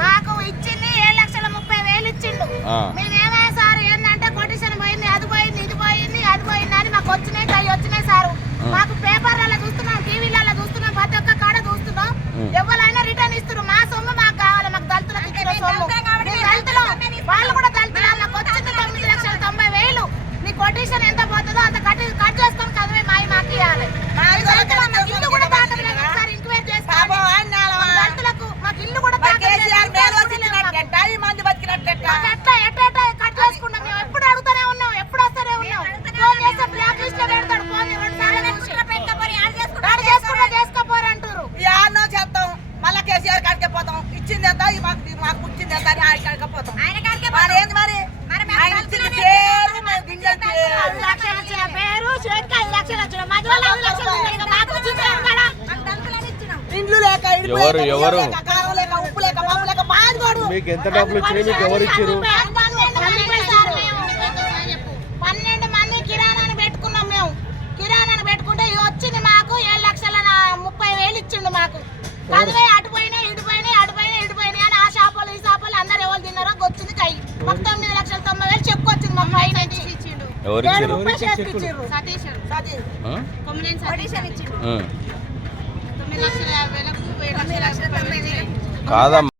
మాకు ఇచ్చింది 7,30,000 ఇచ్చిండు. మేమేమో సార్ ఏంటంటే కొటేషన్ పోయింది, అది పోయింది, ఇది పోయింది, అది పోయింది అని మాకు వచ్చినాయి అవి వచ్చినాయి సారు. మాకు పేపర్లలో చూస్తున్నాం, టీవీలలో చూస్తున్నాం, ప్రతి ఒక్క కాడ చూస్తున్నాం. ఎవరైనా రిటర్న్ ఇస్తున్నారు. మా సొమ్ము మాకు కావాలి. మాకు దళితులకు ఇచ్చిన సొమ్ము దళితులు వాళ్ళు కూడా దళితులు. నాకు వచ్చింది 9,90,000. నీ కొటేషన్ ఎంత పోతుందో అంత కట్ చేసుకొని చదివే మాకు ఇవ్వాలి. ఇల్లు కూడా తాకలేదు సార్, ఎంక్వైరీ చేస్తాను. దళితులకు మాకు ఇల్లు కూడా కట్ చేసుకుంటాం. మేము ఎప్పుడు అడుగుతూనే ఉన్నాం, ఎప్పుడు వస్తూనే ఉన్నాం. ఫోన్ చేస్తే బ్లాక్ లిస్ట్ లో పెడతాడు. ఫోన్ చేసుకోపోరు అంటారు. చెప్తాం మళ్ళీ కేసీఆర్ కాడికే పోతాం. ఇచ్చింది ఎంత మాకు పుచ్చింది ఎంత అని ఆయన కాడికే పోతాం. ఏంది మరి ఇండ్లు లేక ఎవరు కారం లేక ఉప్పు లేక పప్పు లేక బాధపడు. మీకు ఎంత డబ్బులు వచ్చినాయి? మీకు ఎవరు ఇచ్చారు? 12 మంది కిరాణాన్ని పెట్టుకున్నాం. మేము కిరాణాన్ని పెట్టుకుంటే వచ్చింది మాకు 7,30,000 ఇచ్చిండు మాకు. చదివే అటుపోయినాయి ఇటుపోయినాయి అటుపోయినాయి ఇటుపోయినాయి అని ఆ షాపులు ఈ షాపులు అందరు ఎవరు తిన్నారో వచ్చింది కై. మాకు 9,90,000 చెప్పుకొచ్చింది. మా పైన కాదమ్మా.